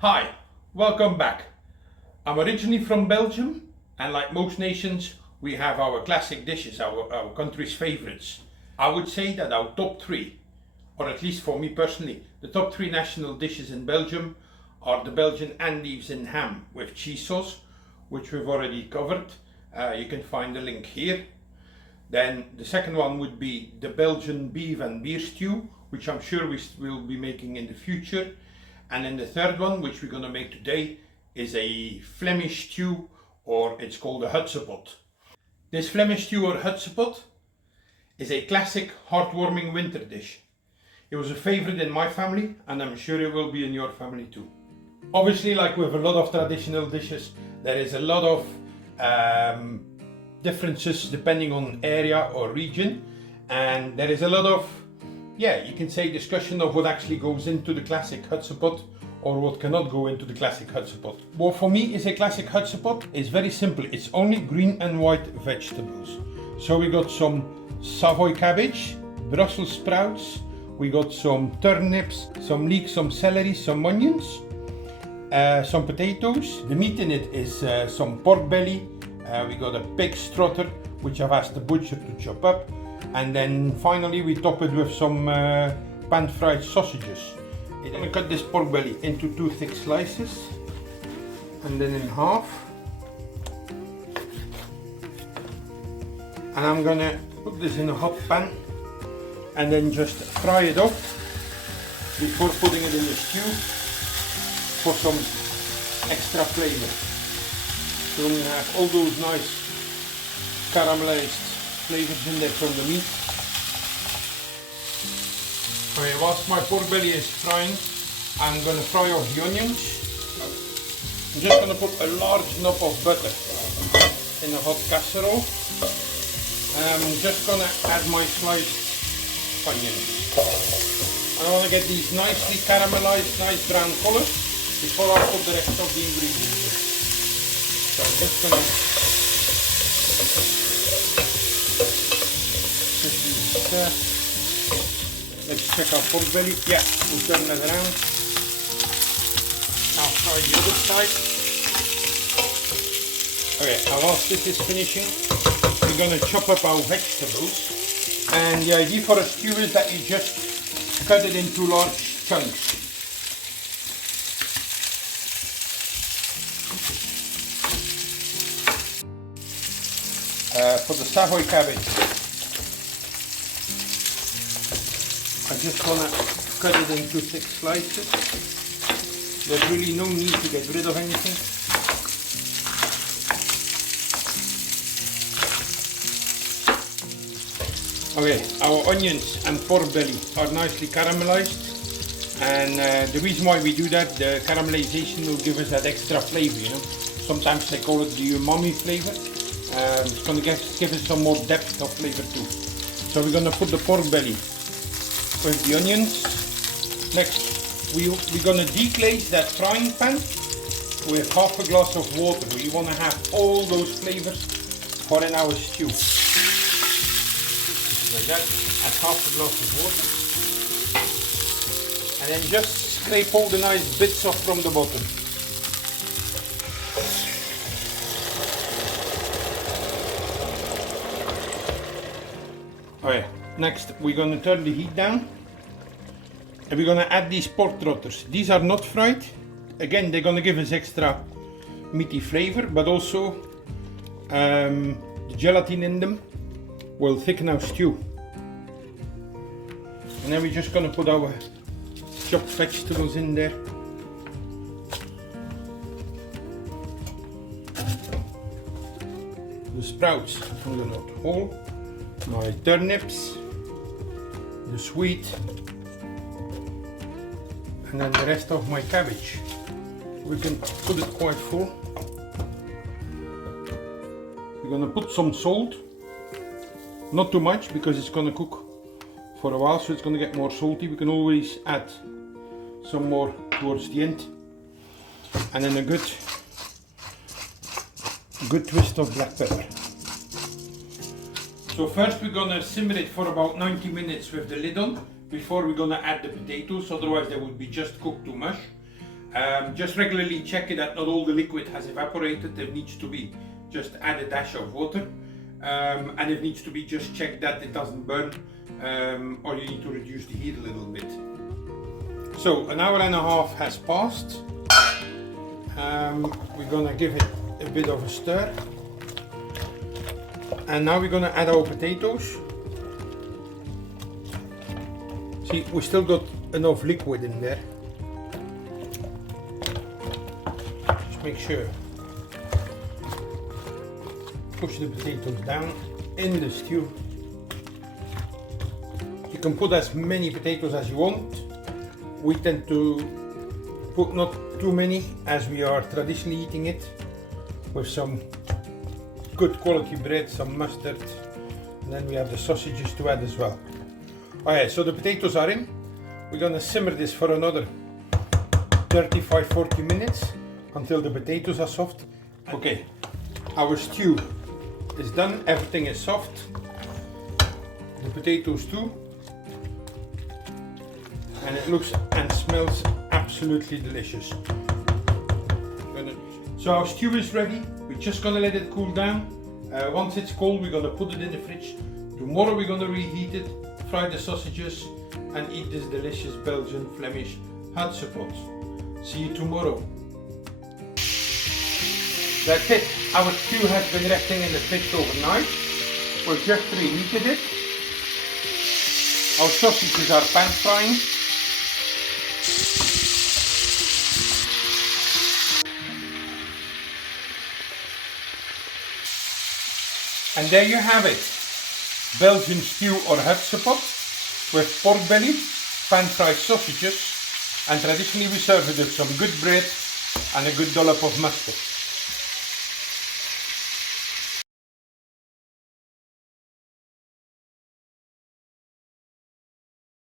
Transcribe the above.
Hi, welcome back. I'm originally from Belgium, and like most nations, we have our classic dishes, our country's favorites. I would say that our top three, or at least for me personally, the top three national dishes in Belgium are the Belgian endives and ham with cheese sauce, which we've already covered. You can find the link here. Then the second one would be the Belgian beef and beer stew, which I'm sure we will be making in the future. And then the third one, which we're going to make today, is a Flemish stew, or it's called a Hutsepot. This Flemish stew or Hutsepot is a classic heartwarming winter dish. It was a favorite in my family, and I'm sure it will be in your family too. Obviously, like with a lot of traditional dishes, there is a lot of differences depending on area or region, and there is a lot of, you can say, discussion of what actually goes into the classic Hutsepot or what cannot go into the classic Hutsepot. What for me is a classic Hutsepot is very simple. It's only green and white vegetables. So we got some savoy cabbage, Brussels sprouts, we got some turnips, some leek, some celery, some onions, some potatoes. The meat in it is some pork belly. We got a pig's trotter, which I've asked the butcher to chop up. And then finally we top it with some pan-fried sausages. I'm going to cut this pork belly into 2 thick slices and then in half. And I'm going to put this in a hot pan and then just fry it up before putting it in the stew for some extra flavor. So we have all those nice caramelized flavors in there from the meat. Okay, whilst my pork belly is frying, I'm going to fry off the onions. I'm just going to put a large knob of butter in a hot casserole. And I'm just going to add my sliced onions. I want to get these nicely caramelized, nice brown colors before I put the rest of the ingredients in. So I'm just going to let's check our pork belly. Yeah, we'll turn that around. I'll try the other side. Okay, and whilst this is finishing, we're going to chop up our vegetables. And the idea for a stew is that you just cut it into large chunks. For the savoy cabbage, I just want to cut it into 6 slices. There's really no need to get rid of anything. Okay, our onions and pork belly are nicely caramelized, and the reason why we do that, the caramelization will give us that extra flavor, you know. Sometimes they call it the umami flavor. It's going to give us some more depth of flavor too. So we're going to put the pork belly with the onions. Next, we're going to deglaze that frying pan with half a glass of water. We want to have all those flavors for in our stew. Like that, add half a glass of water. And then just scrape all the nice bits off from the bottom. Okay, next we're going to turn the heat down and we're going to add these pork trotters. These are not fried. Again, they're going to give us extra meaty flavor, but also the gelatin in them will thicken our stew. And then we're just going to put our chopped vegetables in there. The sprouts I'm going to put whole. My turnips, the suede, and then the rest of my cabbage. We can put it quite full. We're going to put some salt, not too much because it's going to cook for a while, so it's going to get more salty. We can always add some more towards the end, and then a good twist of black pepper. So first we're going to simmer it for about 90 minutes with the lid on before we're going to add the potatoes, otherwise they would be just cooked too much. Just regularly check that not all the liquid has evaporated. There needs to be just add a dash of water, and it needs to be just checked that it doesn't burn, or you need to reduce the heat a little bit. So an hour and a half has passed. We're gonna give it a bit of a stir, and now we're gonna add our potatoes. See, we still got enough liquid in there. Just make sure. Push the potatoes down in the stew. You can put as many potatoes as you want. We tend to put not too many, as we are traditionally eating it with some good quality bread, some mustard, and then we have the sausages to add as well. Alright, so the potatoes are in. We're gonna simmer this for another 35-40 minutes until the potatoes are soft. Okay, our stew is done, everything is soft. The potatoes too. And it looks and smells absolutely delicious. So our stew is ready. We're just gonna let it cool down. Once it's cold, we're gonna put it in the fridge. Tomorrow we're gonna reheat it, fry the sausages, and eat this delicious Belgian Flemish Hutsepot. See you tomorrow. That's it. Our stew has been resting in the fridge overnight. We've just reheated it. Our sausages are pan frying. And there you have it, Belgian stew or Hutsepot with pork belly, pan-fried sausages, and traditionally we serve it with some good bread and a good dollop of mustard.